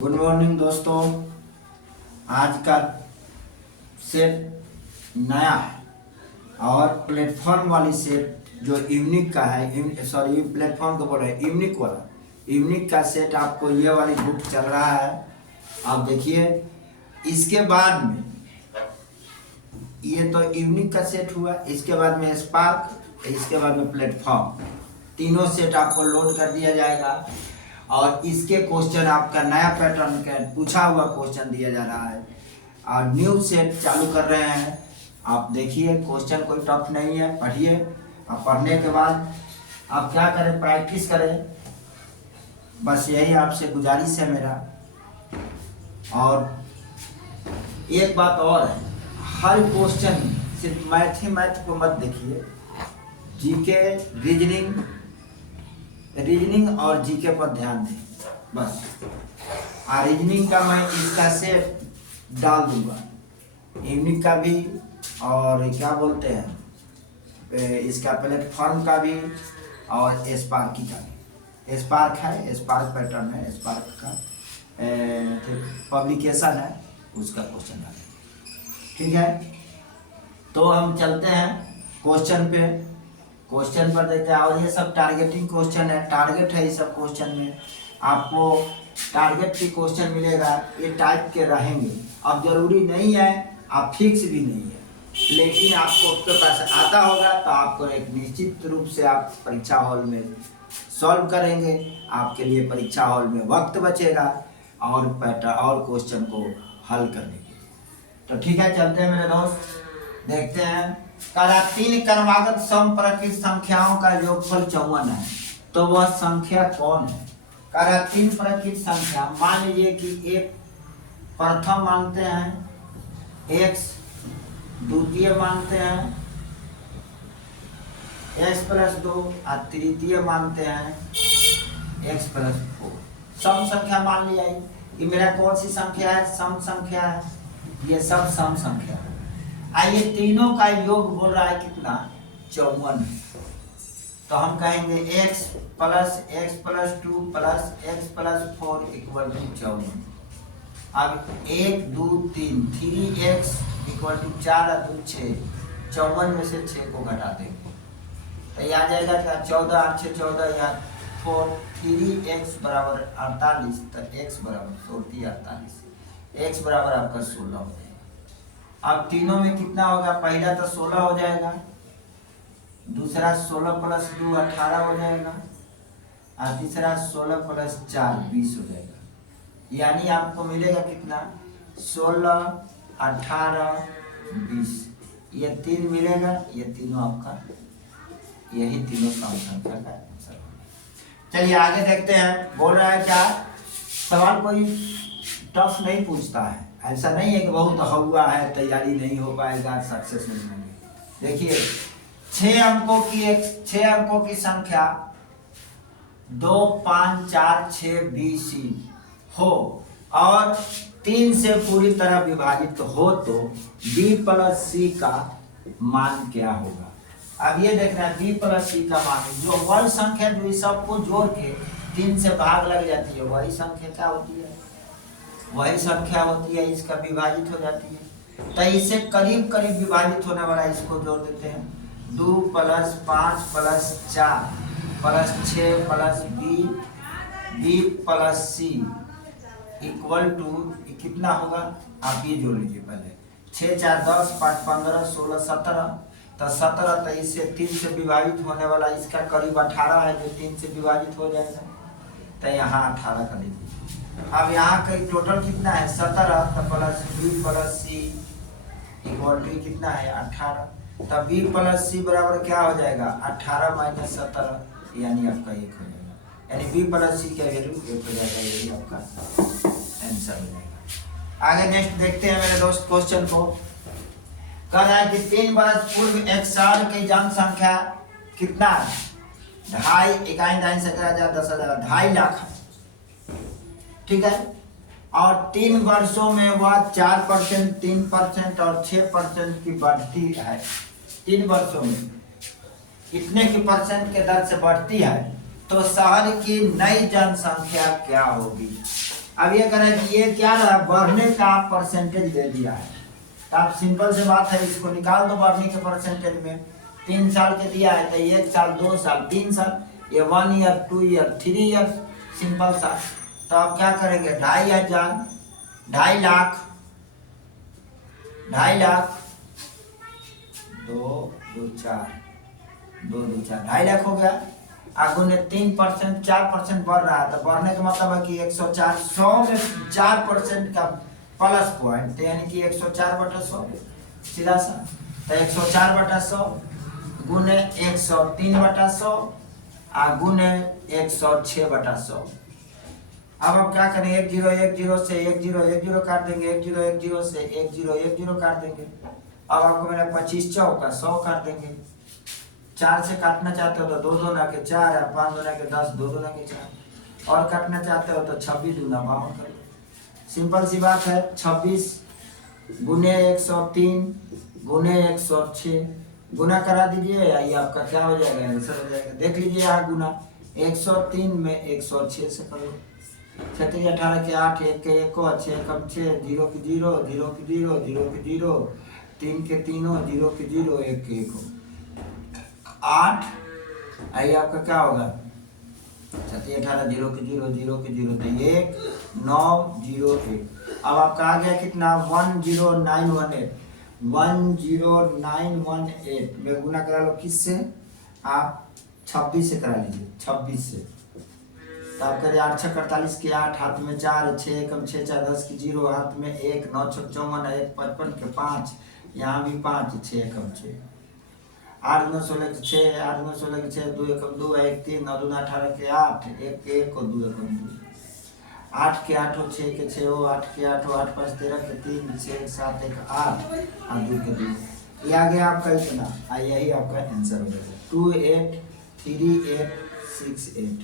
Good morning दोस्तों। आज का सेट नया है और प्लेटफॉर्म वाली सेट जो यूनिक का है, सॉरी प्लेटफॉर्म को बोल रहे हैं यूनिक वाला, यूनिक का सेट आपको ये वाली बुक चल रहा है। आप देखिए, इसके बाद में ये तो यूनिक का सेट हुआ, इसके बाद में स्पार्क, इसके बाद में प्लेटफॉर्म, तीनों सेट आपको लोड कर दिया जाएगा और इसके क्वेश्चन आपका नया पैटर्न का पूछा हुआ क्वेश्चन दिया जा रहा है और न्यू सेट चालू कर रहे हैं। आप देखिए, क्वेश्चन कोई टफ नहीं है, पढ़िए। आप पढ़ने के बाद आप क्या करें, प्रैक्टिस करें, बस यही आपसे गुजारिश है मेरा। और एक बात और है, हर क्वेश्चन सिर्फ मैथ ही मैथ को मत देखिए, जीके, रीजनिंग और जीके पर ध्यान दें बस। रीजनिंग का मैं इसका सेट डाल दूंगा, यूनिक का भी और क्या बोलते हैं इसका प्लेटफॉर्म का भी और स्पार्की का भी। स्पार्क है, स्पार्क पैटर्न है, स्पार्क का पब्लिकेशन है, उसका क्वेश्चन डालेंगे। ठीक है, तो हम चलते हैं क्वेश्चन पे। क्वेश्चन पर देखते हैं, और ये सब टारगेटिंग क्वेश्चन है, टारगेट है। इस सब क्वेश्चन में आपको टारगेट के क्वेश्चन मिलेगा, ये टाइप के रहेंगे। अब जरूरी नहीं है, आप फिक्स भी नहीं है, लेकिन आपको आपके पास आता होगा तो आपको एक निश्चित रूप से आप परीक्षा हॉल में सॉल्व करेंगे। आपके लिए परीक्षा हॉल में वक्त बचेगा और पैटर्न और क्वेश्चन को हल करने के लिए। तो ठीक है, चलते हैं मेरे दोस्त, देखते हैं। तीन क्रमागत समप्रकृत संख्याओं का योगफल 54 है, तो वह संख्या कौन है? तीन प्रकृत संख्या, मान लीजिए कि एक प्रथम मानते हैं, x द्वितीय मानते हैं x+2 और तृतीय मानते हैं x+4। सम संख्या मान लिया, ये मेरा कौन सी संख्या है? सम संख्या है, ये सब सम संख्या है। आइए, तीनों का योग बोल रहा है कितना? 54। तो हम कहेंगे x + x+2 + x+4 = 54। अब 1 2 3 3x = 4 और 2 6, 54 में से 6 को घटा देंगे तो ये आ जाएगा क्या? 14 और 6 14 या 4, 3x = 48, तो x = 48, x बराबर आपका 16 हो जाएगा। अब तीनों में कितना होगा? पहला तो 16 हो जाएगा, दूसरा 16 + 2 18 हो जाएगा और तीसरा 16 + 4 20 हो जाएगा। यानी आपको मिलेगा कितना? 16 18 20, ये 3 मिलेगा। ये तीनों आपका, यही तीनों सम संख्या का आंसर। चलिए आगे देखते हैं। बोल रहा है क्या? सवाल कोई टफ नहीं पूछता है, ऐसा नहीं है कि बहुत हुआ है तैयारी नहीं हो पाएगा, सक्सेस नहीं होंगे। देखिए, 6 अंकों की संख्या 2 5 4 6 BC हो और 3 से पूरी तरह विभाजित हो तो B + C का मान क्या होगा? अब ये देखना है, B + C का मान, जो वर्ग संख्या जो इस सबको जोड़ के 3 से भाग लग जाती है, वही संख्या क्या होती है? वही संख्या होती है, इसका विभाजित हो जाती है। तो इससे करीब करीब विभाजित होने वाला इसको जोड़ देते हैं। 2 + 5 + 4 + 6 + B + C = कितना होगा? आप ये जोड़ लीजिए पहले। 6 4 10 5 15 16 17, तो 17, तो इससे 3 से विभाजित होने वाला इसका करीब 18 है, जो 3 से विभाजित हो जाएगा। तो यहाँ 18 का लीजिए। अब यहाँ का टोटल कितना है? 17, तो प्लस B + C = कितना है? 18। तब B + C बराबर क्या हो जाएगा? 18 - 17, यानी आपका 1 हो जाएगा। यानी B + C का वैल्यू 1 हो जाएगा, यही आपका आंसर हो जाएगा। आगे नेक्स्ट देखते हैं मेरे दोस्त क्वेश्चन को। कह रहा है कि 3 वर्ष पूर्व एक साल की जनसंख्या कितना है? 2.5 इकाई 10,000 2.5 लाख है। ठीक है, और 3 वर्षों में वह 4%, 3% और 6% की बढ़ती है। 3 वर्षों में इतने की % के दर से बढ़ती है, तो शहर की नई जनसंख्या क्या होगी? अब ये कह रहे हैं कि ये क्या रहा, बढ़ने का परसेंटेज दे दिया है, तो आप सिंपल से बात है, इसको निकाल दो बढ़ने के परसेंटेज में। 3 साल के दिया है तो 1 साल 2 साल 3 साल, ये 1 ईयर 2 ईयर 3 ईयर, सिंपल सा। तो आप क्या करेंगे, 2,500, 2.5 लाख, 2.5 लाख, 2 2 4 2 2 4 2.5 लाख हो गया। आगू ने 3% 4% बढ़ रहा है, तो बढ़ने का मतलब है कि 104, 100 में 4% का प्लस पॉइंट, यानी कि 104/100 सीधा सा। तो 104/100 गुने 103/100 गुने 106/100। अब हम क्या करें, 1 0 1 0 से 1 0 1 0 काट देंगे, 1 0 1 0 से 1 0 1 0 काट देंगे। अब आपको मैंने 25 चौका 100 काट देंगे। 4 से काटना चाहते हो तो 2 2 के 4 है, 5 2 के 10, 2 2 के 4, और काटना चाहते हो तो 26 2 52 कर लो। सिंपल सी बात है। 26 गुने 103 गुने 106 गुना करा दीजिए, ये आपका क्या हो जाएगा, आंसर हो जाएगा। देख लीजिए यहाँ गुना 103 में 106 से करो। 36 18 के 8, 1 के 1 6 कम 6, 0 के 0 0 के 0 0 के 0, 3 के 3 0 के 0 1 के 1 8। आइए आपका क्या होगा, 37 18 0 के 0 0 के 0 तो 1 9 0 1। अब आपका आ गया कितना, 10918, 10918 में गुना करा लो किससे, आप 26 से करा लीजिए, 26 से। तो आप करिए 8 6 48 के 8, हाथ में 4 6 कम 6 4 10 की 0, हाथ में 1 9 6 54 1 55 के 5, यहाँ भी 5 6 कम 6, 8 9 16 के 6, 8 9 16 के 6, 2 1 2 1 3, 9 2 18 के 8, 1 के 1 और 2 1 2, 8 के 8 हो 6 के 6 हो, 8 के 8 हो 8 5 13 के 3 6 7 1 8 और 2 के 2। ये आ गया आपका इतना, यही आपका आंसर हो जाएगा 283868।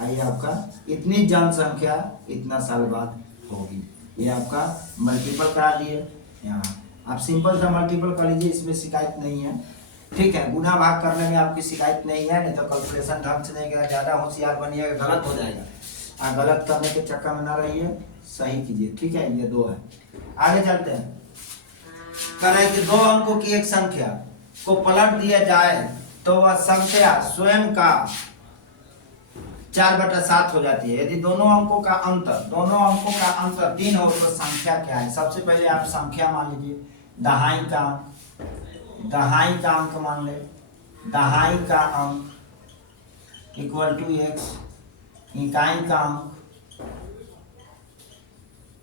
आइए आपका इतनी जनसंख्या इतना साल बाद होगी। ये आपका मल्टीपल करा दिए, यहाँ आप सिंपल सा मल्टीपल कर लीजिए, इसमें शिकायत नहीं है। ठीक है, गुना भाग करने में आपकी शिकायत नहीं है, नहीं तो कैलकुलेशन ढंग से नहीं करा, ज़्यादा होशियार बनिएगा गलत हो जाएगा। गलत करने के चक्कर में ना रहिए, सही कीजिए। ठीक है, ये 2 है। आगे चलते हैं। कह रहे हैं कि 2 अंकों की एक संख्या को पलट दिया जाए तो वह संख्या स्वयं का 4/7 हो जाती है। यदि दोनों अंकों का अंतर 3 हो तो संख्या क्या है। सबसे पहले आप संख्या मान लीजिए, दहाई का अंक मान ले, दहाई का अंक इक्वल टू x, इकाई का अंक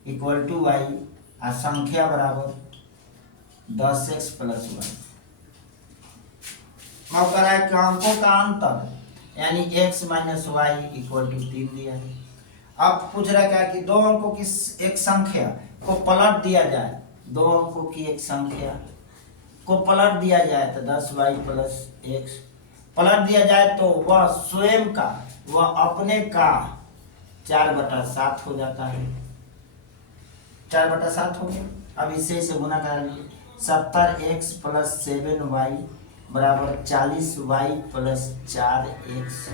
इक्वल टू y, और संख्या बराबर 10x + y। अब कह रहा है कि अंकों का अंतर यानी x - y इक्वल टू 3 दिया है। अब पूछ रहा है क्या कि 2 अंकों की एक संख्या को पलट दिया जाए, 2 अंकों की एक संख्या को पलट दिया जाए तो 10y + x पलट दिया जाए तो वह स्वयं का, वह अपने का 4/7 हो जाता है। 4/7 हो गया। अब इसे गुना कर लीजिए, 70x + 7y बराबर 40y + 4x।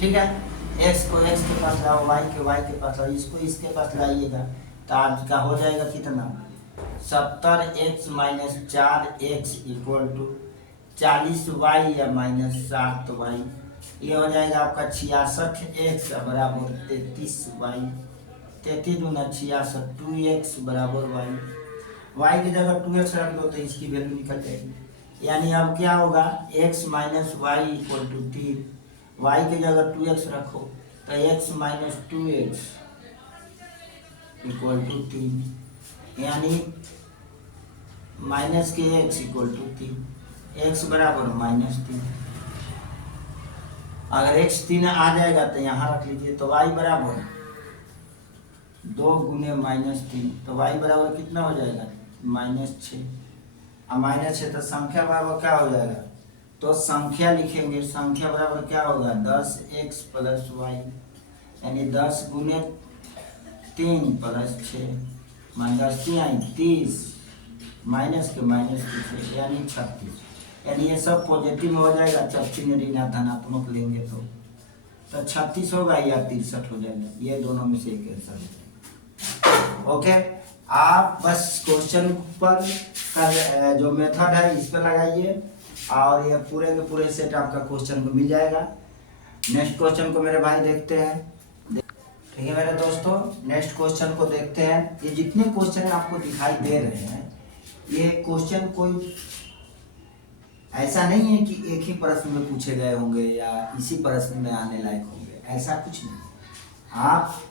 ठीक है, x को x के पास लाओ, y के पास लाओ, इसको इसके पास लाइएगा तो आपका हो जाएगा कितना, 70x - 4x equal to 40y या -7y। ये हो जाएगा आपका 66x बराबर 33y, 33 दूना 66, 2x बराबर y। y की जगह 2x रख दो तो इसकी वैल्यू निकल जाएगी। यानी अब क्या होगा, x - y equal to 3, y की जगह 2x रखो तो x - 2x इक्वल टू 3, यानी माइनस के x इक्वल टू 3, x बराबर -3। अगर x 3 आ जाएगा तो यहाँ रख लीजिए, तो y बराबर 2 गुने -3, तो y बराबर कितना हो जाएगा, -6। अब -6 तो संख्या बराबर क्या हो जाएगा, तो संख्या लिखेंगे, संख्या बराबर क्या होगा, 10x + y, यानी 10 गुने 3 + 6 -3 30 माइनस के 6 यानी 36। यानी ये सब पॉजिटिव में हो जाएगा, जब चिन्ह ऋणात्मक लेंगे तो तो 36 होगा या 63 हो जाएगा, ये दोनों में से एक आंसर हो जाएगा। ओके, आप बस क्वेश्चन पर का जो मेथड है इस पर लगाइए और ये पूरे के पूरे सेट आपका क्वेश्चन को मिल जाएगा। नेक्स्ट क्वेश्चन को मेरे भाई देखते हैं। ठीक है मेरे दोस्तों, नेक्स्ट क्वेश्चन को देखते हैं। ये जितने क्वेश्चन आपको दिखाई दे रहे हैं, ये क्वेश्चन कोई ऐसा नहीं है कि एक ही प्रश्न में पूछे गए होंगे या इसी प्रश्न में आने लायक होंगे, ऐसा कुछ नहीं। आप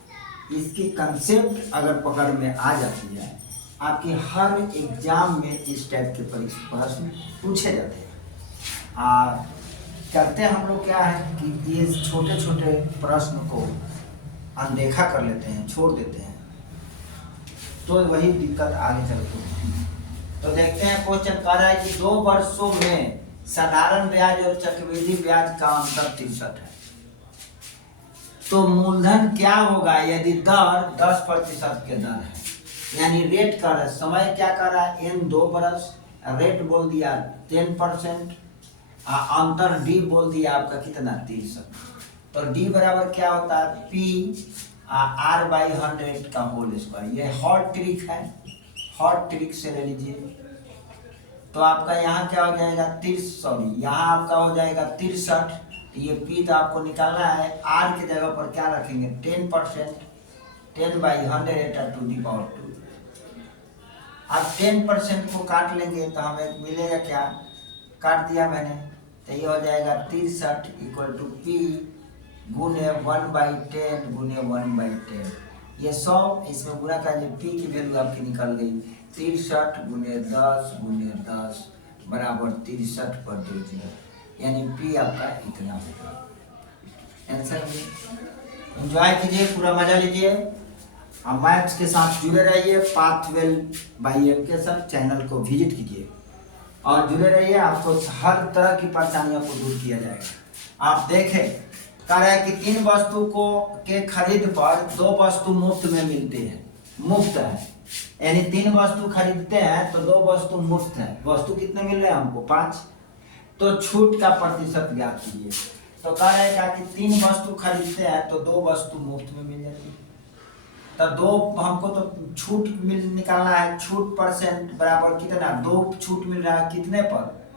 इसकी कंसेप्ट अगर पकड़ में आ जाती है, आपके हर एग्जाम में इस टाइप के प्रश्न पूछे जाते हैं। करते हम लोग क्या है कि ये छोटे छोटे प्रश्न को अनदेखा कर लेते हैं, छोड़ देते हैं, तो वही दिक्कत आगे चलती है। तो देखते हैं क्वेश्चन कह रहा है कि 2 वर्षों में साधारण ब्याज और चक्रवृद्धि ब्याज का अंतर 63 है, तो मूलधन क्या होगा यदि दर 10% के दर है, यानी रेट कर रहा है, समय क्या कर रहा है n 2 वर्ष, रेट बोल दिया 10%, अंतर d बोल दिया आपका कितना 63। तो d बराबर क्या होता है p r/100 का होल स्क्वायर। ये हॉट ट्रिक है, हॉट ट्रिक से ले लीजिए। तो आपका यहाँ क्या हो जाएगा 30, यहाँ आपका हो जाएगा 63। ये p तो आपको निकालना है, r के जगह पर क्या रखेंगे 10%, 10/100 टू दी पावर 2। अब 10% को काट लेंगे तो हमें मिलेगा क्या, काट दिया मैंने, तो ये हो जाएगा 63 इक्वल टू p गुने 1/10 गुने 1/10। ये 100 इसमें गुना कर लीजिए, p की वैल्यू आपकी निकल गई 63 गुने 10 गुने 10 बराबर 63 पर 2 0, यानी p आपका इतना होगा। आंसर एंजॉय कीजिए, पूरा मजा लीजिए और मैथ्स के साथ जुड़े रहिए। पाथवेल बाय एमके सर चैनल को विजिट कीजिए और जुड़े रहिए, आपको हर तरह की परेशानियों को दूर किया जाएगा। आप देखें कह रहा है कि 3 वस्तु को के खरीद पर 2 वस्तु मुफ्त में मिलती है, मुफ्त है, यानी 3 वस्तु खरीदते हैं तो 2 वस्तु मुफ्त है। वस्तु कितने मिल रहे हैं हमको 5, तो छूट का प्रतिशत ज्ञात कीजिए। तो कह रहा है कि 3 वस्तु खरीदते हैं तो 2 वस्तु मुफ्त में मिल जाती है, तो 2 हमको तो छूट निकालना है, छूट परसेंट बराबर कितना, 2 छूट मिल रहा है कितने पर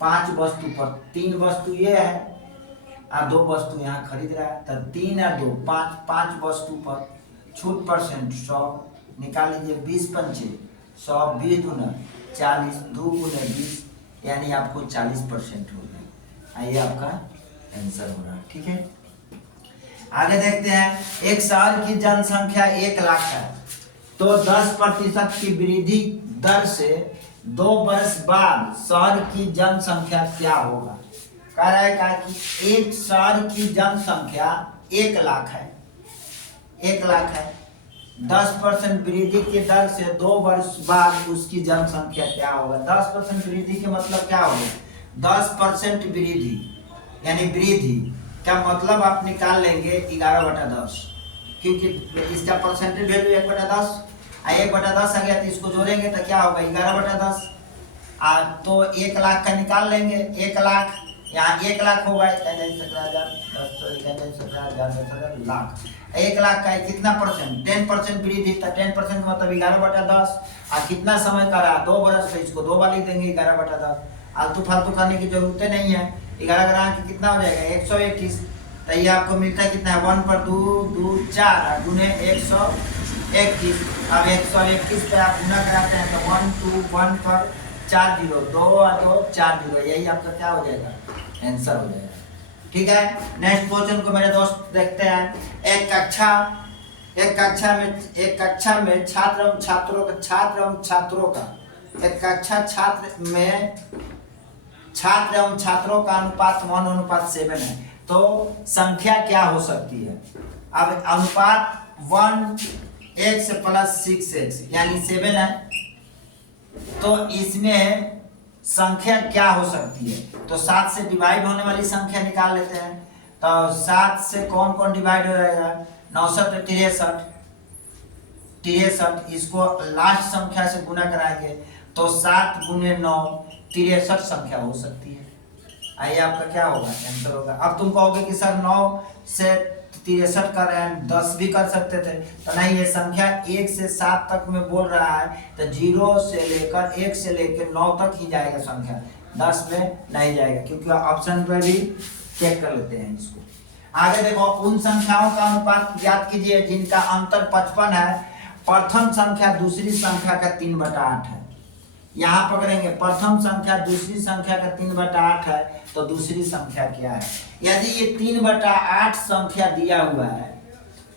5 वस्तु पर, 3 वस्तु ये है और 2 वस्तु यहाँ खरीद रहा है, तो 3 और 2 5 वस्तु पर छूट परसेंट 100 निकाल लीजिए, 20 पंचे 100, 20 दूना 40, 2 गुने 20, यानी आपको 40% हो गया। ये आपका आंसर हो रहा है। ठीक है, आगे देखते हैं। एक शहर की जनसंख्या 1 लाख है, तो 10% की वृद्धि दर से 2 वर्ष बाद शहर की जनसंख्या क्या होगा। कह रहा है कि एक शहर की जनसंख्या 1 लाख है, 1 लाख है, 10% वृद्धि की दर से 2 वर्ष बाद उसकी जनसंख्या क्या होगा। 10% वृद्धि के मतलब क्या होगा, 10% वृद्धि यानी वृद्धि का मतलब आप निकाल लेंगे 11/10, क्योंकि इसका परसेंटेज वैल्यू 1/10, 1/10 आ गया तो इसको जोड़ेंगे तो क्या होगा 11/10। तो 1 लाख का निकाल लेंगे, 1 लाख यहाँ 1 लाख होगा, 1 लाख का कितना परसेंट 10% वृद्धि, तो 10% मतलब 11/10। और कितना समय का रहा 2 वर्ष, तो इसको 2 बार लिख देंगे 11/10। आलतू फालतू करने की जरूरत नहीं है। 11 ग्राम की कितना हो जाएगा 121, तो ये आपको मिलता है कितना है 1 पर 2 2 4 गुने 121। अब 121 पे आप गुना कराते हैं तो 1 2 1 पर 4 0, 2 और 2 4 0, यही आपका क्या हो जाएगा आंसर हो जाएगा। ठीक है, नेक्स्ट क्वेश्चन को मेरे दोस्त देखते हैं। एक कक्षा में छात्र एवं छात्रों का एक कक्षा छात्र एवं छात्रों का अनुपात 1:7 है, तो संख्या क्या हो सकती है। अब अनुपात 1x + 6x यानी 7 है, तो इसमें संख्या क्या हो सकती है। तो 7 से डिवाइड होने वाली संख्या निकाल लेते हैं। तो 7 से कौन कौन डिवाइड हो जाएगा, 9 63, इसको लास्ट संख्या से गुना कराएंगे तो 7 गुने 9 63 संख्या हो सकती है। आइए आपका क्या होगा आंसर होगा। अब तुम कहोगे कि सर 9 से 63 कर रहे हैं, 10 भी कर सकते थे, तो नहीं, ये संख्या 1 से 7 तक में बोल रहा है, तो 0 से लेकर 1 से लेकर 9 तक ही जाएगा संख्या, 10 में नहीं जाएगा, क्योंकि ऑप्शन पर भी चेक कर लेते हैं इसको। आगे देखो, उन संख्याओं का अनुपात ज्ञात कीजिए जिनका अंतर 55 है। प्रथम संख्या दूसरी संख्या का 3/8 है। यहाँ पकड़ेंगे, प्रथम संख्या दूसरी संख्या का 3/8 है, तो दूसरी संख्या क्या है। यदि ये 3/8 संख्या दिया हुआ है,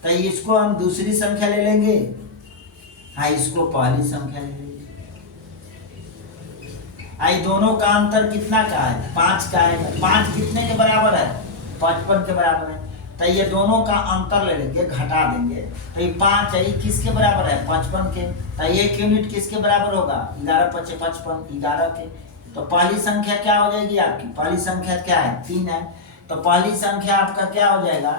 तो इसको हम दूसरी संख्या ले लेंगे, हाँ इसको पहली संख्या ले लेंगे। आई दोनों का अंतर कितना का है, 5 का है। 5 कितने के बराबर है, 55 के बराबर है, तो ये दोनों का अंतर ले लेंगे, घटा देंगे, तो ये 5 है, ये किसके बराबर है, 55 के, तो 1 यूनिट किसके बराबर होगा, 11 × 55, 11 के। तो पहली संख्या क्या हो जाएगी आपकी, पहली संख्या क्या है, 3 है, तो पहली संख्या आपका क्या हो जाएगा,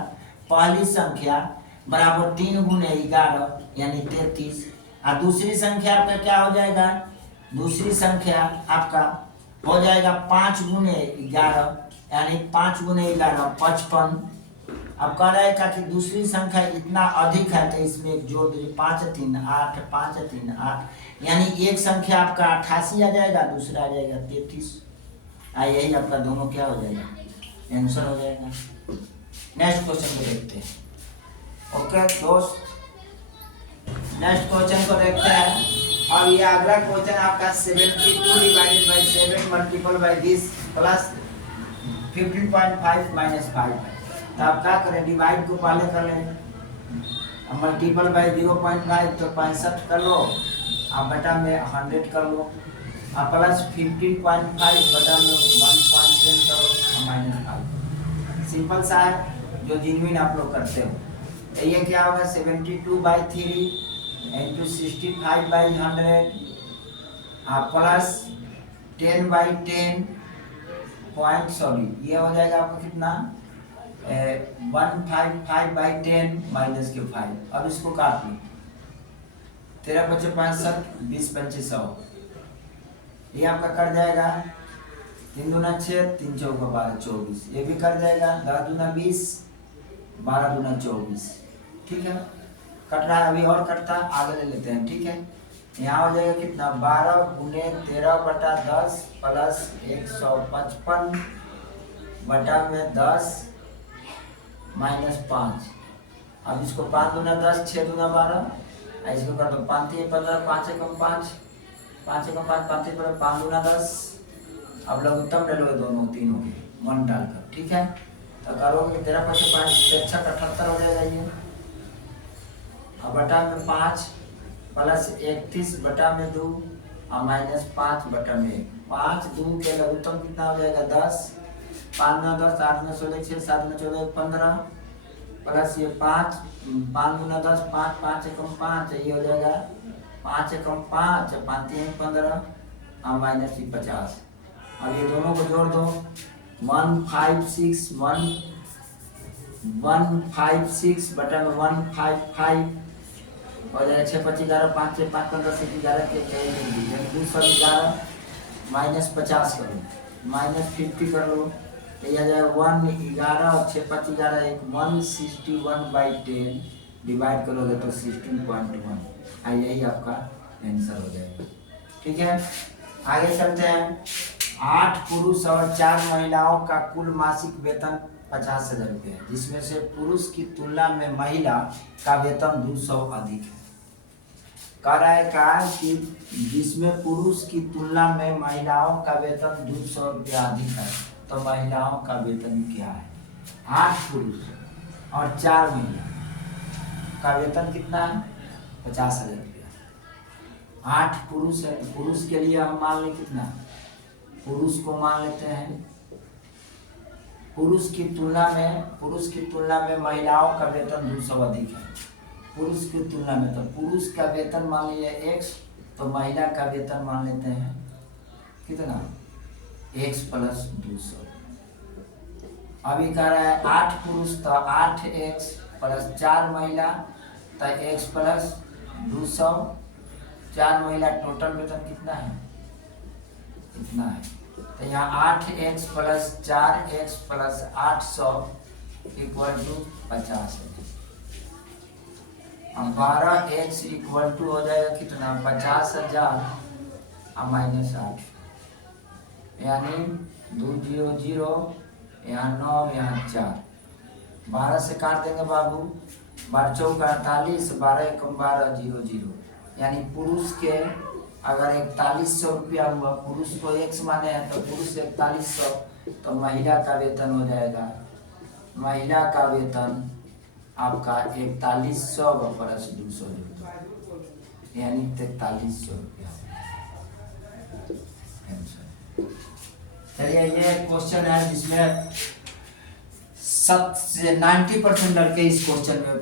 पहली संख्या बराबर 3 × 11 यानी 33, और दूसरी संख्या आपका क्या हो जाएगा, दूसरी संख्या आपका हो जाएगा 5 × 11 यानी 5 × 11 55। अब कह रहा है कि दूसरी संख्या इतना अधिक है, तो इसमें एक जोड़ दीजिए, 5 × 3 = 8, 5 × 3 = 8, यानी एक संख्या आपका 88 आ जाएगा, दूसरा आ जाएगा 33। यही आपका दोनों क्या हो जाएगा, आंसर हो जाएगा। नेक्स्ट क्वेश्चन को देखते हैं। ओके दोस्त, नेक्स्ट क्वेश्चन को देखते हैं। अब ये अगला क्वेश्चन आपका 72 / 7 × this प्लस 15.5 - 5 है। तो आप क्या करें, डिवाइड को पहले कर लें, मल्टीपल बाय 0.5 तो 65 कर लो, आप बटा में 100 कर लो, आप प्लस 15.5 बटा में 1.10 करो, -5। सिंपल सा है, जो जेन्युइन आप लोग करते हो। तो ये क्या होगा, 72/3 × 65/100 प्लस 10/10 ये हो जाएगा आपको कितना, 155/10 - 5। अब इसको काट लो, 13 × 5 = 65, 20 × 25 = 100, ये आपका कट जाएगा, 3 दूना 6, 3 चौका 12 24, ये भी कट जाएगा, 10 दूना 20, 12 दूना 24। ठीक है, कट रहा है, अभी और कटता आगे ले लेते हैं। ठीक है, यहाँ हो जाएगा कितना, 12 × 13/10 प्लस 155 बटा में 10 -5। अब इसको 5 दूना 10, 6 दूना 12, इसको कर दो 5 × 15, 5 × 5, 5 × 5 5 × 15, 5 दूना 10। अब लघुत्तम ले लो दोनों तीनों के 1 डालकर। ठीक है, तो करोगे 13 × 5 = 78 हो जाएगा ये। अब बटा में 5 प्लस 31 बटा में 2 और -5 बटा में 1। 5 2 के लघुत्तम कितना हो जाएगा, 10, 5 × 10, 8 × 16, 6, 7 × 14, 15 प्लस ये 5, 5 × 10, 5, 5 × 5, ये हो जाएगा 5 × 5, 5 × 3 = 15 और -50। अब ये दोनों को जोड़ दो, 156 बटा में 155 हो जाएगा, 6 × 5 = 11, 5 × 5 = 15, 6 × 11 के 211 -50 करो, -50 कर लो, तो यह जाएगा 111 और 6 × 5 = 11, 161/10 डिवाइड करोगे तो 16.1। यही आपका आंसर हो जाएगा। ठीक है, आगे चलते हैं। 8 पुरुष और 4 महिलाओं का कुल मासिक वेतन 50,000 रुपये है, जिसमें से पुरुष की तुलना में महिला का वेतन 200 अधिक है। कह रहा है कि जिसमें पुरुष की तुलना में महिलाओं का वेतन 200 रुपया अधिक है, तो महिलाओं का वेतन क्या है। 8 पुरुष और 4 महिला का वेतन कितना है, 50,000 रुपया। 8 पुरुष है, पुरुष के लिए हम मान लें कितना, पुरुष को मान लेते हैं, पुरुष की तुलना में महिलाओं का वेतन 200 अधिक है। पुरुष की तुलना में, तो पुरुष का वेतन मान लीजिए x, तो महिला का वेतन मान लेते हैं कितना, x + 200। अभी कह रहा है 8 पुरुष तो 8x + 4 महिला तो x + 200, 4 महिला, टोटल वेतन कितना है, इतना है। तो यहाँ 8x plus 4x plus 800 equal to 50 है। अब 12x इक्वल टू हो जाएगा कितना 50,000 और माइनस 8, यानी 2 0 0, यहाँ 9, यहाँ 4, 12 से काट देंगे बाबू, 12 चौक 48, 12 एकम 12, 0 0, यानी पुरुष के अगर 4100 रुपया हुआ, पुरुष को x माने हैं तो पुरुष 4100, तो महिला का वेतन हो जाएगा, महिला का वेतन आपका 4100 प्लस 200, यानी 4300 रुपया। चलिए ये क्वेश्चन है जिसमें 90% लड़के इस क्वेश्चन में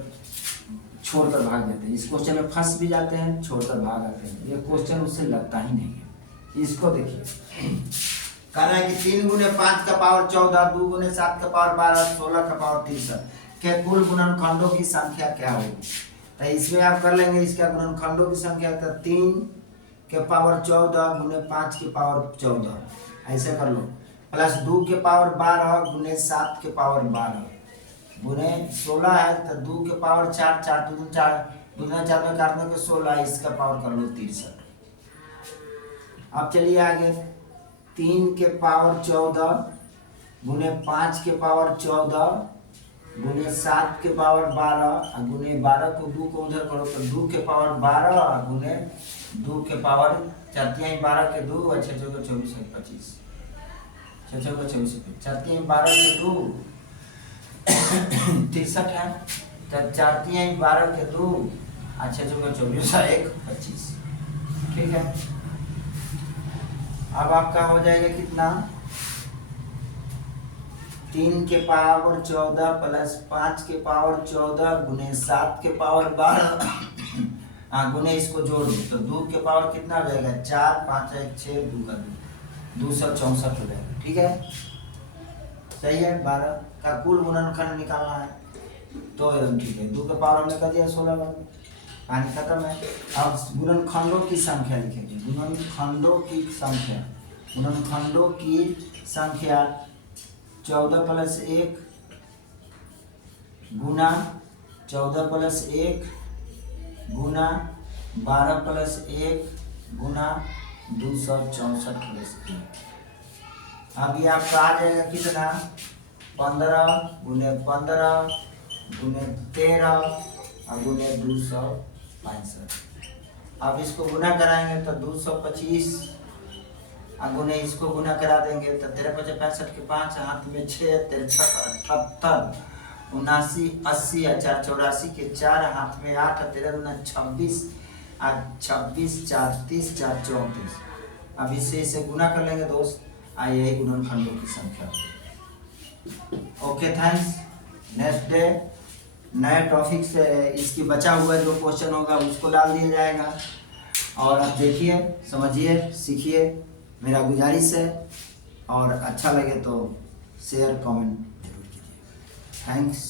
छोड़कर भाग जाते हैं, इस क्वेश्चन में फंस भी जाते हैं, छोड़कर भाग आते हैं। ये क्वेश्चन उससे लगता ही नहीं है। इसको देखिए, कह रहा है कि 3 गुने 5 का पावर 14, 2 गुने 7 का पावर 12, 16 का पावर 63 के कुल गुणनखंडों की संख्या क्या होगी। तो इसमें आप कर लेंगे इसका गुणनखंडों की संख्या, तो 3 के पावर 14 गुने 5 के पावर 14, ऐसे कर लो, प्लस 2 के पावर 12 गुने 7 के पावर 12 गुने 16 है, तो 2 के पावर 4, 4 2 4, 2 4 में काटने के 16, इसका पावर कर लो 63। अब चलिए आगे, 3 के पावर 14 गुने 5 के पावर 14 गुने 7 के पावर 12 गुने 12 को 2 को उधर करो तो 2 के पावर 12 गुने 2 के पावर 4 12 के 2 और 6 24 25, 6 24 4 12 के 2 63 है, तो 4 12 के 2 और 6 24 1 25, ठीक है। अब आपका हो जाएगा कितना, 3 के पावर 14 प्लस 5 के पावर 14 गुने 7 के पावर 12 गुने इसको जोड़ दो तो 2 के पावर कितना हो जाएगा 4 5 1 6 2 का 264 हो जाएगा, ठीक है, सही है। 12 का कुल गुणनखंड निकालना है तो ठीक है, 2 के पावर हमने कर दिया 16 बार, पानी खत्म है। अब गुणनखंडों की संख्या लिखेंगे, गुणनखंडों की संख्या, गुणनखंडों की संख्या 14 प्लस 1 गुना 14 प्लस 1 गुना 12 प्लस 1 गुना 264 प्लस 1। अब ये आपका आ जाएगा कितना, 15 गुने 15 गुने 13 गुने 265। अब इसको गुना कराएंगे तो 225 गुने इसको गुना करा देंगे तो 13 5 65 के 5 हाथ में 6 13 78 79 80 4 84 के 4 हाथ में 8 13 26 26 4 30 4 34। अब इसे गुना कर लेंगे दोस्त, यही गुणनखंडों की संख्या। Okay thanks. नेक्स्ट डे नए टॉपिक से इसकी बचा हुआ जो क्वेश्चन होगा उसको डाल दिया जाएगा, और आप देखिए समझिए सीखिए, मेरा गुजारिश है, और अच्छा लगे तो शेयर कमेंट जरूर कीजिए। थैंक्स।